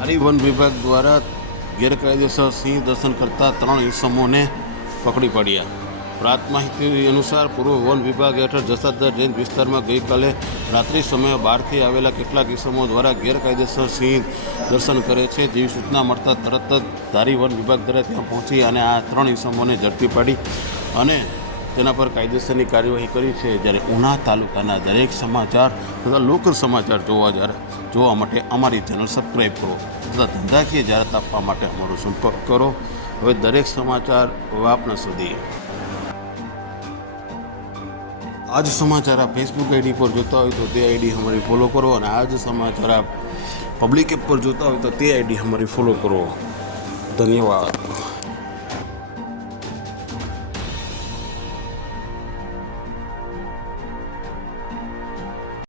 ધારી one વિભાગ દ્વારા ગેરકાયદેસર સિંહ દર્શન કરતા 3 ઇસમોને પકડી પાડ્યા. પ્રાપ્ત માહિતી અનુસાર પૂર્વ વન વિભાગ હેઠળ જસાદર રેન્જ વિસ્તારમાં ગઈકાલે રાત્રિ સમયે બહારથી આવેલા કેટલાક ઇસમો દ્વારા ગેરકાયદેસર સિંહ દર્શન કરે છે જેવી સૂચના મળતા તરત જ ધારી વન વિભાગ દ્વારા ત્યાં પહોંચી અને આ 3 ઇસમોને ઝડપી પાડી અને તેના પર કાયદેસરની કાર્યવાહી કરી છે. જ્યારે ઉના તાલુકાના દરેક સમાચાર તથા લોકલ સમાચાર જોવા માટે અમારી ચેનલ સબસ્ક્રાઈબ કરો તથા ધંધાકીય જાહેરાત આપવા માટે અમારો સંપર્ક કરો. હવે દરેક સમાચાર આપના સુધી. આજ સમાચાર આપ ફેસબુક આઈડી પર જોતા હોય તો તે આઈડી અમારી ફોલો કરો અને આજ સમાચાર આપ પબ્લિક એપ પર જોતા હોય તો તે આઈડી અમારી ફોલો કરો. ધન્યવાદ.